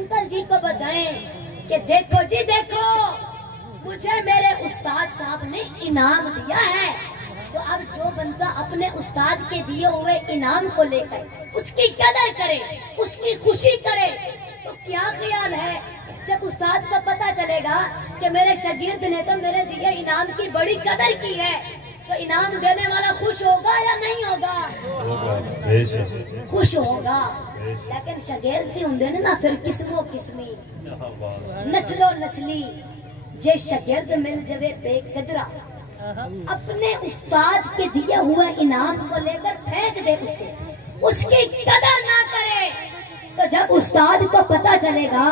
Uncle जी को बताएं कि देखो जी देखो, मुझे मेरे उस्ताद साहब ने इनाम दिया है। तो अब जो बंदा अपने उस्ताद के दिए हुए इनाम को लेकर उसकी कदर करे, उसकी खुशी करे, तो क्या ख्याल है जब उस्ताद को पता चलेगा कि मेरे शागिर्द ने तो मेरे दिए इनाम की बड़ी कदर की है, तो इनाम देने वाला खुश होगा या नहीं होगा? खुश होगा। लेकिन शागिर्द भी होंगे ना फिर किस्मों किस्मी, नस्लो नस्ली, जे शागिर्द मिल जावे बेकदरा, अपने उस्ताद के दिए हुए इनाम को लेकर फेंक दे उसे, उसकी कदर ना करे, तो जब उस्ताद को पता चलेगा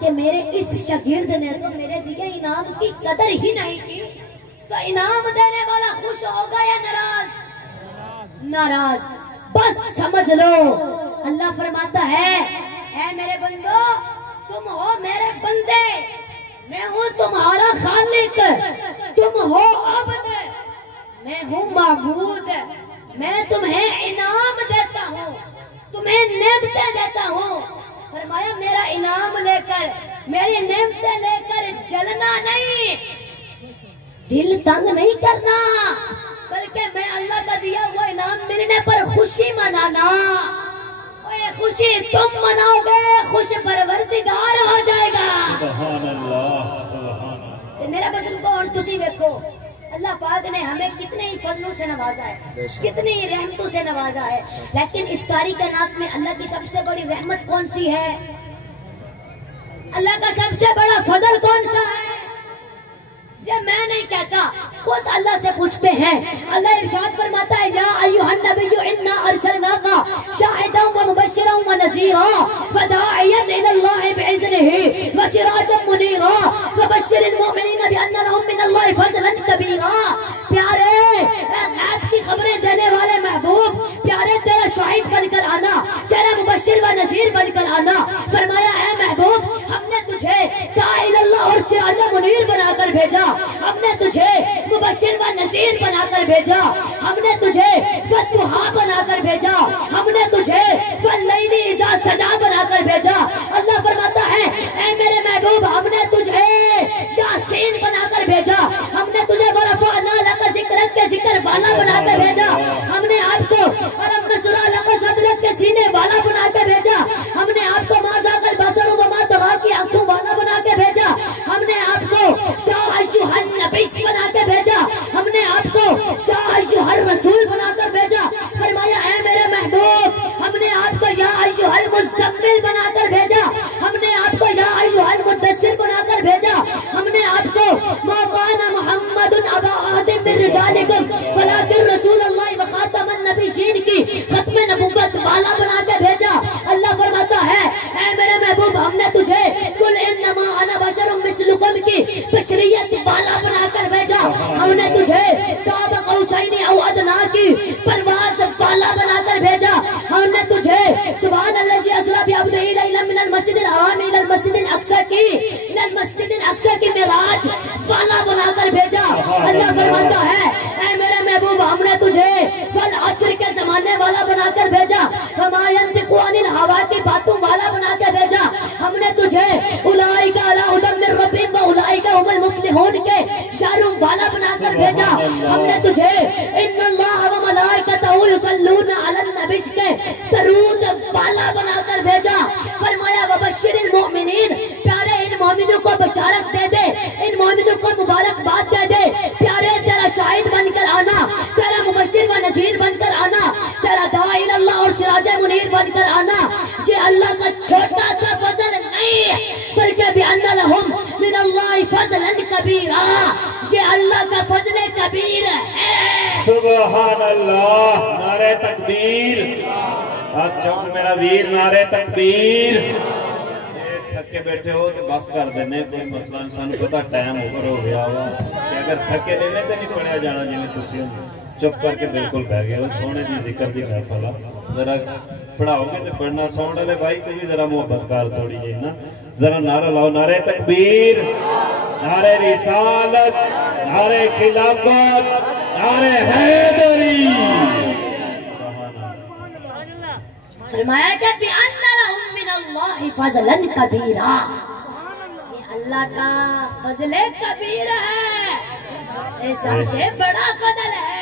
कि मेरे इस शागिर्द ने तो मेरे दिए इनाम की कदर ही नहीं की, तो इनाम देने वाला खुश होगा या नाराज? नाराज। बस समझ लो, अल्लाह फरमाता है मेरे बंदो, तुम हो मेरे बंदे, मैं हूँ तुम्हारा खालिक, तुम हो अब्द, मैं हूँ माबूद, मैं तुम्हें इनाम देता हूँ, तुम्हें नेमतें देता हूँ। फरमाया मेरा इनाम लेकर, मेरी नेमतें लेकर जलना नहीं, दिल तंग नहीं करना, बल्कि मैं अल्लाह का दिया हुआ इनाम मिलने पर खुशी मनाना। खुशी तुम मनाओगे, खुश परवरदिगार हो जाएगा। सुभान अल्लाह। तो मेरा बचन को और तुसी देखो, अल्लाह पाक ने हमें कितने ही फजलों से नवाजा है, कितनी ही रहमतों से नवाजा है, लेकिन इस सारी कायनात में अल्लाह की सबसे बड़ी रहमत कौन सी है? अल्लाह का सबसे बड़ा फजल कौन सा है? ये मैं नहीं कहता, खुद अल्लाह से पूछते हैं। अल्लाह इरशाद फरमाता है, या अय्युहन नबिय्यु इन्ना अर्सलनाका शाहिदन व मुबश्शिरन व नज़ीरा व दाइयन इलल्लाहि बिइज़निही व सिराजन मुनीरा व बश्शिरिल मुमिनीना बिअन्ना लहुम मिनल्लाहि फज़लन कबीरा। प्यारे, गैब की खबरें देने वाले महबूब, प्यारे तेरा शाहिद बनकर आना, तेरा मुबश्शिर व नज़ीर बनकर आना। फरमाया है महबूब, हमने तुझे दाइयल्लाह और सिराजन मुनीर बनाकर भेजा, हमने तुझे मुबश्शिर व नज़ीर बनाकर भेजा, हमने तुझे फतुहा बनाकर भेजा, हमने तुझे वल्लैली इज़ा सजा बनाकर भेजा। अल्लाह फरमाता है, ऐ मेरे महबूब, हमने तुझे यासीन बनाकर भेजा, हमने तुझे वरफ़अना लका ज़िक्रक के जिक्र वाला बनाकर भेजा, हमने आपको अलम नशरह लका सदरक के सीने वाला बनाकर भेजा, हमने आपको मा ज़ाग़ल बसर व मा तग़ा की आंखों वाला बना के भेजा, हमने आपको शाअय्युहन नबी बना के भेजा, हमने आपको शाअय्युहर रसूल बनाकर भेजा। फरमाया, ऐ मेरे महबूब, हमने आपको या अय्युहल मुज़म्मिल बनाकर भेजा, हमने आपको या अय्युहल मुद्दस्सिर बनाकर भेजा, हमने आपको मा काना मुहम्मदुन अबा अहदिम मिन रिजालिकुम वलाकिन रसूलुल्लाह व खातमन नबिय्यीन की खत्म नबुव्वत वाला बना के भेजा। अल्लाह फरमाता है, ऐ मेरे महबूब, हमने तुझे कुल इन्नमा अना बशरुम मिस्लुकुम की बशरियत वाला बनाकर भेजा, हमने तुझे काब कौसैनी औ अदना की परवाज़ वाला बनाकर भेजा, हमने तुझे सुभान अल्लाज़ी असरा बि अब्दिही लैलन मिनल मस्जिदिल हराम इलल मस्जिदिल अक्सा की मिराज वाला बनाकर भेजा। अल्लाह फरमाता है, ऐ मेरे महबूब, हमने तुझे वल असर के जमाने वाला बनाकर भेजा, वमा यंतिकु अनिल हवा की बातों वाला बनाकर भेजा, हमने तुझे उलाइका अला हुदम मिन रब्बिहिम व उलाइका हुमुल मुफ्लिहून के शायरों वाला बनाकर भेजा, हमने तुझे इन्नल्लाह व मलाइकतहू युसल्लूना अलन नबी के दरूद वाला बनाकर भेजा। फरमाया, व बश्शिरिल मुमिनीन, प्यारे इन मोमिनों को बशारत दे दे, इन मोमिनों को मुबारकबाद दे दे, प्यारे तेरा शाहिद बनकर आना, तेरा मुबश्शिर व नज़ीर बनकर आना, तेरा दाई इलल्लाह और सिराज मुनीर बनकर आना। ये अल्लाह का छोटा सा फजल नहीं, बल्कि बिअन्ना लहुम मिनल्लाहि फज़लन कबीरा, ये अल्लाह का फजल कबीर है। सुभान अल्लाह। नारे तकबीर। चौक मेरा वीर, नारे तकबीर। थके बैठे हो तो बस कर देने, कोई मसला नहीं, सानू पता टाइम ओवर हो गया वा कि अगर थके वेले तो नहीं पढ़िया जाना, जिवें तुसीं चुप करके बिल्कुल बह गए हो। सोने की जिक्र की महफिल आ, जरा पढ़ाओगे तो पढ़ना। सौण वाले भाई तू भी जरा मोहब्बत कर थोड़ी जी ना, जरा नारा लाओ, नारे तकबीर, नारे रिसालत, नारे खिलाफत, नारे हैदरी। फरमाया कि बिअन्ना लहुम मिनल्लाहि फज़लन कबीरा, ये अल्लाह का फज़ले कबीर है, ये सबसे बड़ा फजल है।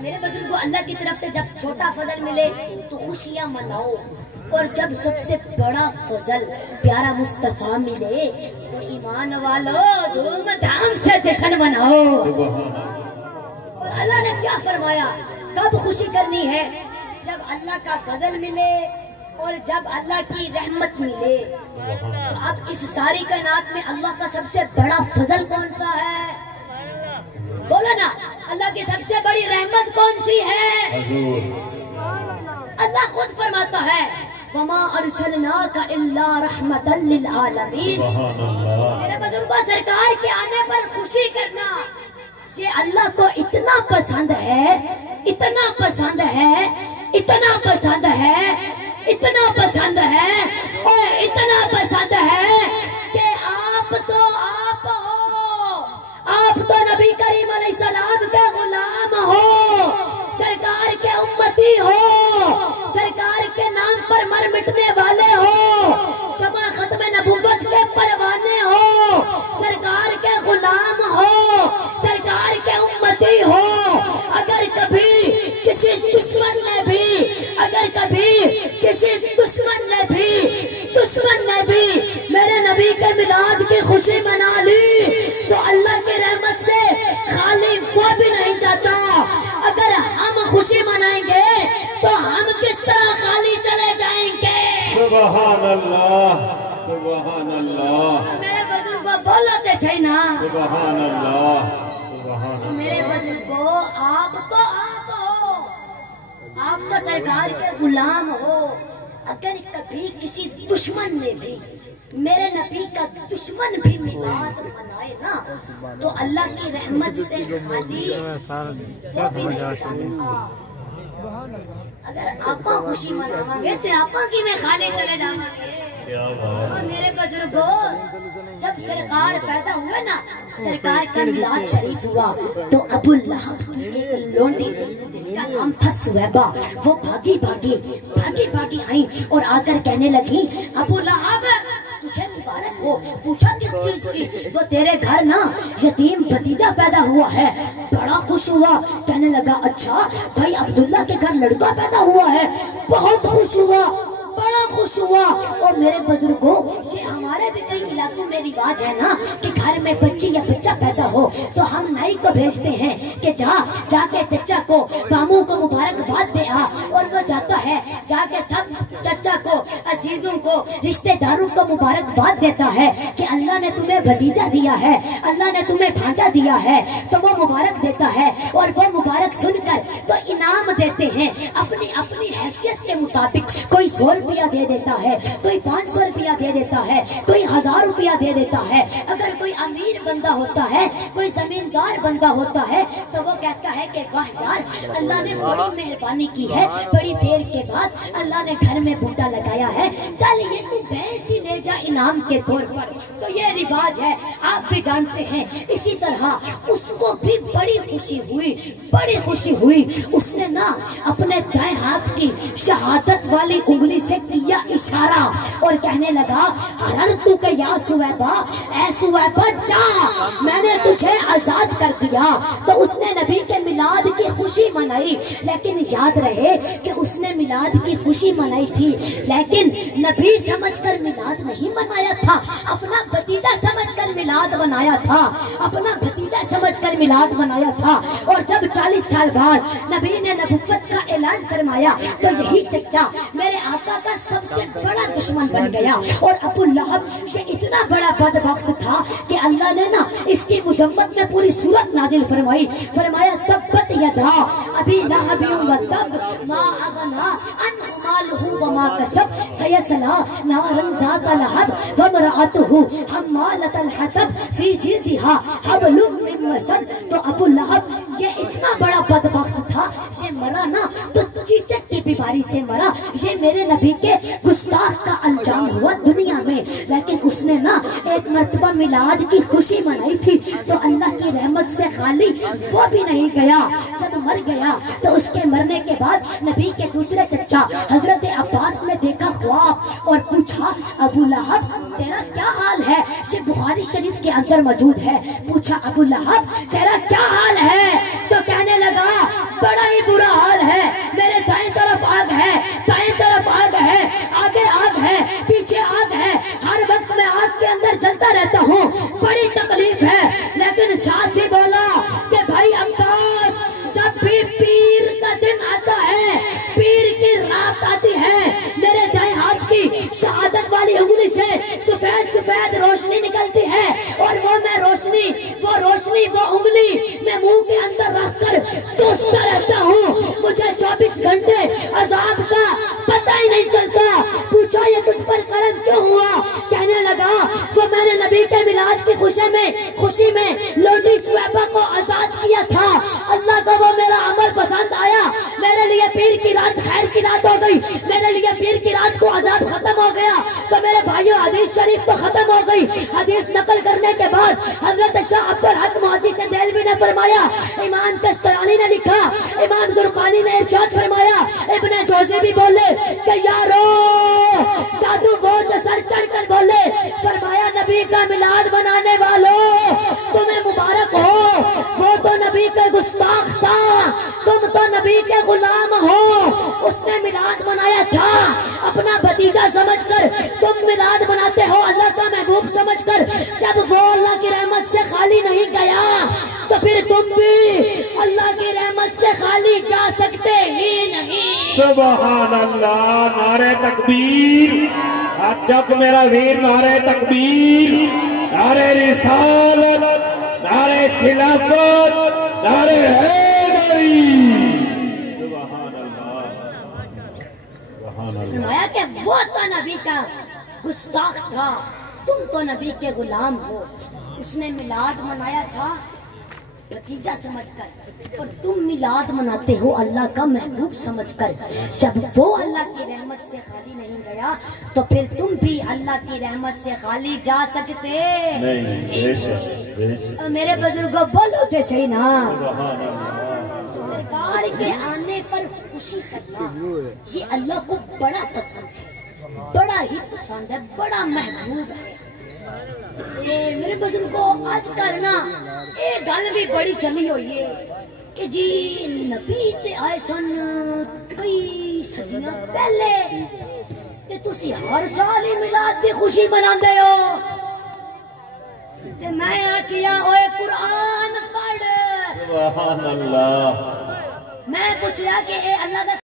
मेरे बुजुर्गो, अल्लाह की तरफ से जब छोटा फजल मिले तो खुशियां मनाओ, और जब सबसे बड़ा फजल प्यारा मुस्तफा मिले तो ईमान वालों धूमधाम से जश्न मनाओ। और अल्लाह ने क्या फरमाया, कब खुशी करनी है, जब अल्लाह का फजल मिले और जब अल्लाह की रहमत मिले। तो अब इस सारी कायनात में अल्लाह का सबसे बड़ा फजल कौन सा है? बोलो ना, अल्लाह की सबसे बड़ी रहमत कौन सी है? अल्लाह खुद फरमाता है, वमा अरसलनाका इल्ला रहमतल लिल आलमीन। मेरे बुजुर्गों, सरकार के आने पर खुशी करना ये अल्लाह को इतना पसंद है, इतना पसंद है, इतना पसंद है, इतना पसंद है और इतना पसंद है कि आप तो नबी करीम अलैहिस्सलाम के गुलाम हो, सरकार के उम्मती हो, सरकार के नाम पर मर मिटने वाले हो, शमा खत्म नबुव्वत के परवाने हो, सरकार के गुलाम हो, सरकार के उम्मती हो। अगर कभी किसी दुश्मन ने भी मेरे नबी के मिलाद की खुशी मना ली तो अल्लाह की रहमत से खाली वो भी नहीं जाता। अगर हम खुशी मनाएंगे तो हम किस तरह खाली चले जाएंगे? सुभान अल्लाह, सुभान अल्लाह। मेरे बुजुर्गों, बोलो तो सही ना, सुभान अल्लाह, सुभान अल्लाह। मेरे बुजुर्गों, आप तो सरकार के गुलाम हो। अगर कभी किसी दुश्मन ने भी, मेरे नबी का दुश्मन भी मिलाद मनाए ना तो अल्लाह की रहमत से खाली वो भी नहीं जाता। अगर आपा खुशी मनावांगे तो आपा की में खाली चले जावांगे। और मेरे बुजुर्गों, जब सरकार पैदा हुए ना, सरकार का मिलाद शरीफ हुआ तो अबू लहब की एक लोंडी जिसका नाम था सुवैबा, वो भागी आई और आकर कहने लगी, अबू लहब तुझे मुबारक हो। पूछा किस चीज की? वो तेरे घर ना यतीम भतीजा पैदा हुआ है। बड़ा खुश हुआ, कहने लगा अच्छा भाई अब्दुल्ला के घर लड़का पैदा हुआ है। बहुत खुश हुआ, बड़ा खुश हुआ। और मेरे बुजुर्गों, ये हमारे भी कई इलाकों में रिवाज है ना कि घर में बच्ची या बच्चा पैदा हो तो हम नाई को भेजते हैं कि जाके चचा को मामू को मुबारकबाद दे आ। और वो जाता है, जाके सब चचा को, अजीजों को, रिश्तेदारों को मुबारकबाद देता है कि अल्लाह ने तुम्हें भतीजा दिया है, अल्लाह ने तुम्हें भांजा दिया है। तो वो मुबारक देता है और वो मुबारक सुनकर तो इनाम देते हैं अपनी अपनी हैसियत के मुताबिक। कोई 100 रुपया दे देता है, कोई 500 रुपया दे देता है, कोई 1000 रुपया दे देता है। अगर कोई अमीर बंदा होता है, कोई जमींदार बंदा होता है तो वो कहता है कि वाह यार, अल्लाह ने बड़ी मेहरबानी की है, बड़ी देर के बाद अल्लाह ने घर में बूटा लगाया है, चल ये तू भैंस ही ले जा इनाम के तौर पर। तो ये रिवाज है, आप भी जानते हैं। इसी तरह उसको भी बड़ी खुशी हुई। उसने ना अपने दाएं हाथ की शहादत वाली उंगली से किया इशारा और कहने लगा, हरण तू के या सुवैबा, ऐ सुवैबा जा, मैंने तुझे आजाद कर दिया। तो उसने नबी के मिलाद की खुशी मनाई। लेकिन याद रहे कि उसने मिलाद की खुशी मनाई थी, लेकिन नबी समझकर मिलाद नहीं मनाया था, अपना भतीजा समझकर मिलाद मनाया था, अपना भतीजा समझकर मिलाद मनाया था। और जब 40 साल बाद नबी ने नबुव्वत का ऐलान फरमाया तो यही चचा मेरे आका का सबसे बड़ा दुश्मन बन गया। और अबू लहब ये इतना बड़ा बदबख्त था कि अल्लाह ने ना इसकी मुजम्मत में पूरी सूरत नाजिल फरमाया तब्बत यदा अबी लहब व तब मा अगना अन्हु मालुहु व मा कसब सयस्ला नारन ज़ात लहब व इम्रअतुहु हम्मालतल हतब फी जिदिहा हब्लुम मिन मसद। तो अबू लहब ये इतना बड़ा बदबख्त था, ये मरा ना तो चीचक की बीमारी से मरा। ये मेरे नबी के गुस्ताख का अंजाम हुआ दुनिया में। लेकिन उसने ना एक मर्तबा मिलाद की खुशी मनाई थी तो अल्लाह की रहमत से खाली वो भी नहीं गया। जब मर गया तो उसके मरने के बाद नबी के दूसरे चचा हजरत अब्बास ने देखा ख्वाब और पूछा, अबू लहब तेरा क्या हाल है? ये बुखारी शरीफ के अंदर मौजूद है। पूछा, अबू लहब तेरा क्या हाल है? तो कहने लगा, बड़ा ही बुरा हाल है, मेरे दाएं तरफ आग है, दाएं तरफ आग है, आगे आग है, पीछे आग है, हर वक्त मैं आग के अंदर जलता रहता हूँ, बड़ी तकलीफ है। लेकिन साथ ही बोला कि भाई अब्बास, जब भी पीर का दिन आता है, पीर की रात आती है, मेरे दाएं हाथ की शहादत वाली उंगली से सफेद सफेद रोशनी निकलती है और वो रोशनी वो उंगली मैं मुंह के अंदर रखकर चूसता रहता हूँ। मुझे 24 घंटे अजाब का पता ही नहीं चलता। पूछा, ये तुझ पर करम क्यों हुआ? कहने लगा, वो मैंने नबी के मिलाद की खुशी में लोडी सुहैबा को आजाद किया था। अल्लाह को वो मेरा अमल पसंद आया, मेरे लिए पीर की रात खैर की रात हो गई, मेरे लिए पीर की रात को आजाद खत्म हो गया। तो मेरे भाइयों, हदीस शरीफ तो खत्म हो गई। हदीस नकल करने के बाद हजरत शाह अब्दुल हक मुहद्दिस देलवी ने फरमाया, इमाम कश्तरानी ने लिखा, इमाम जुर्कानी ने इरशाद फरमाया, इब्ने जोज़ी भी बोले कि यारो जादू वो जो सर चढ़कर बोले, फरमाया नबी का मिलाद बनाने वालों तुम्हें मुबारक हो, वो तो नबी का गुस्ताख था, तुम तो नबी के गुलाम हो। उसने मिलाद मनाया था अपना भतीजा समझकर, तुम मिलाद बनाते हो अल्लाह का महबूब समझकर। जब वो अल्लाह की रहमत से खाली नहीं गया तो फिर तुम भी अल्लाह की रहमत से खाली जा सकते ही नहीं। सुभान अल्लाह, नारे तकबीर। चक मेरा वीर, नारे तकबीर, नारे रिसालत, नारे खिलाफत, नारे हैदरी। सुभान अल्लाह, सुभान अल्लाह। फरमाया कि वो तो नबी का गुस्ताख था, तुम तो नबी के गुलाम हो। उसने मिलाद मनाया था भतीजा समझकर और तुम मिलाद मनाते हो अल्लाह का महबूब समझकर। जब वो अल्लाह की रहमत से खाली नहीं गया तो फिर तुम भी अल्लाह की रहमत से खाली जा सकते नहीं। मेरे बुजुर्गों, बोलो तो सही ना। सरकार के आने पर खुशी करना ये अल्लाह को बड़ा पसंद है, बड़ा ही पसंद है, बड़ा महबूब है। मेरे बुजुर्गों, आज करना ये गल भी बड़ी चली हुई है कि जी नबी ते आए सन कई सदियां पहले ते तुसी हर साल ही मिलाद दी खुशी मनांदे हो। ते मैं आखिया ओए कुरान पढ़। सुभान अल्लाह। मैं पूछया कि ए अल्लाह दा